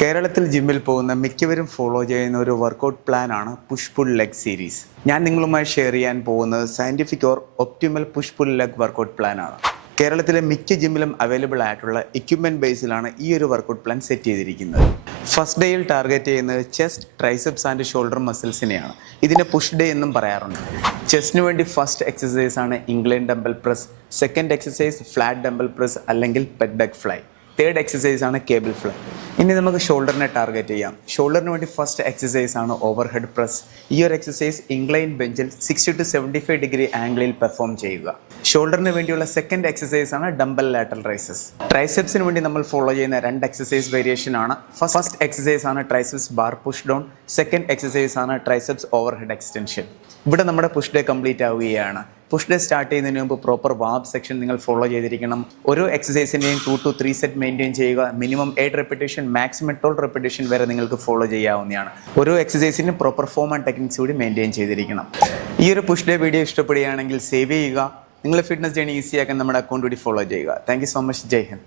കേരളത്തിൽ ജിമ്മിൽ പോകുന്ന മിക്കവരും ഫോളോ ചെയ്യുന്ന ഒരു വർക്കൗട്ട് പ്ലാൻ ആണ് പുഷ് പുൾ ലെഗ് സീരീസ് ഞാൻ നിങ്ങളുമായി ഷെയർ ചെയ്യാൻ പോകുന്നത് scientific or optimal push pull leg workout plan ആണ്. കേരളത്തിലെ മിക്ക ജിമ്മിലും അവൈലബിൾ ആയിട്ടുള്ള എക്യുപ്മെന്റ് ബേസിലാണ് ഈ ഒരു വർക്കൗട്ട് പ്ലാൻ സെറ്റ് ചെയ്തിരിക്കുന്നത്. ഫസ്റ്റ് ഡേയിൽ ടാർഗറ്റ് ചെയ്യുന്നത് ചെസ്റ്റ് ട്രൈസെപ്സ് ആൻഡ് ഷോൾഡർ മസിൽസിനെയാണ് ഇതിനെ പുഷ് ഡേ എന്നും പറയാറുണ്ട്. ചെസ്റ്റിന് വേണ്ടി ഫസ്റ്റ് എക്സസൈസ് ആണ് incline dumbbell press second exercise flat dumbbell press അല്ലെങ്കിൽ pec deck fly third exercise ആണ് കേബിൾ ഫ്ലൈ ഇനി നമുക്ക് ഷോൾഡറിനെ ടാർഗറ്റ് ചെയ്യാം. ഷോൾഡറിന് വേണ്ടി ഫസ്റ്റ് എക്സസൈസ് ആണ് ഓവർ ഹെഡ് പ്രസ് ഈ ഒരു എക്സസൈസ് ഇംഗ്ലൈൻ ബെഞ്ചിൽ sixty to seventy five degree ആംഗിളിൽ പെർഫോം ചെയ്യുക. ഷോൾഡറിന് വേണ്ടിയുള്ള സെക്കൻഡ് എക്സസൈസ് ആണ് ഡംബൽ ലാറ്റൽ റൈസസ് ട്രൈസെപ്സിന് വേണ്ടി നമ്മൾ ഫോളോ ചെയ്യുന്ന രണ്ട് എക്സസൈസ് വേരിയേഷൻ ആണ്. ഫസ്റ്റ് എക്സസൈസ് ആണ് triceps bar push down second exercise ആണ് ട്രൈസെപ്സ് ഓവർ ഹെഡ് എക്സ്റ്റൻഷൻ ഇവിടെ നമ്മുടെ പുഷ് ഡേ കംപ്ലീറ്റ് ആവുകയാണ്. പുഷ് ഡേ സ്റ്റാർട്ട് ചെയ്യുന്നതിന് മുമ്പ് പ്രോപ്പർ വാബ് സെക്ഷൻ നിങ്ങൾ ഫോളോ ചെയ്തിരിക്കണം. ഓരോ എക്സസൈസിന്റെയും two to three set maintain ചെയ്യുക. Minimum eight repetition maximum twelve repetition വരെ നിങ്ങൾക്ക് ഫോളോ ചെയ്യാവുന്നതാണ്. ഓരോ എക്സസൈസിനും പ്രോപ്പർ ഫോം ആൻഡ് ടെക്നിക്സ് കൂടി മെയിന്റെയിൻ ചെയ്തിരിക്കണം. ഈ ഒരു പുഷ് ഡേ വീഡിയോ ഇഷ്ടപ്പെടുകയാണെങ്കിൽ സേവ് ചെയ്യുക. നിങ്ങളുടെ ഫിറ്റ്നസ് ജേണി ഈസിയാക്കാൻ നമ്മുടെ അക്കൗണ്ട് കൂടി ഫോളോ ചെയ്യുക. താങ്ക് സോ മച്ച് ജയ് ഹിന്ദ്